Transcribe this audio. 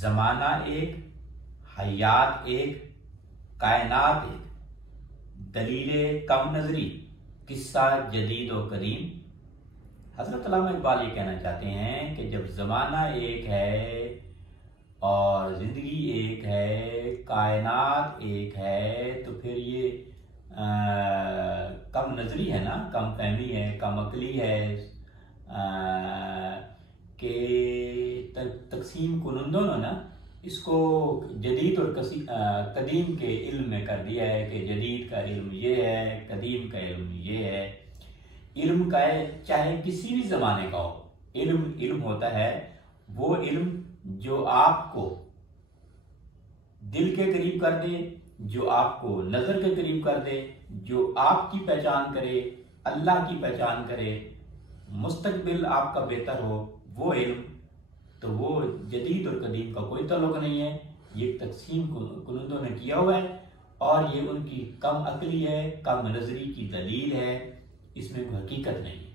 जमाना एक, हयात एक, कायनात एक, दलीले कम नजरी, किस्सा जदीद व कदीम। हजरत अल्लामा इकबाल ये कहना चाहते हैं कि जब जमाना एक है और जिंदगी एक है, कायनात एक है, तो फिर ये कम नजरी है ना, कम फहमी है, कम अकली है कि तकसीम कुनंदों ने ना इसको जदीद और कदीम के इल्म में कर दिया है कि जदीद का इल्म ये है, कदीम का इल्म ये है। इल्म का है चाहे किसी भी ज़माने का हो, इल्म इल्म होता है वो इल्म जो आपको दिल के करीब कर दे, जो आपको नज़र के करीब कर दे, जो आपकी पहचान करे, अल्लाह की पहचान करे, मुस्तकबिल आपका बेहतर हो, वो इल्म। तो वो जदीद और कदीम का कोई ताल्लुक नहीं है, ये तकसीम कुनंदों ने किया हुआ है और ये उनकी कम अकली है, कम नजरी की दलील है, इसमें कोई हकीकत नहीं है।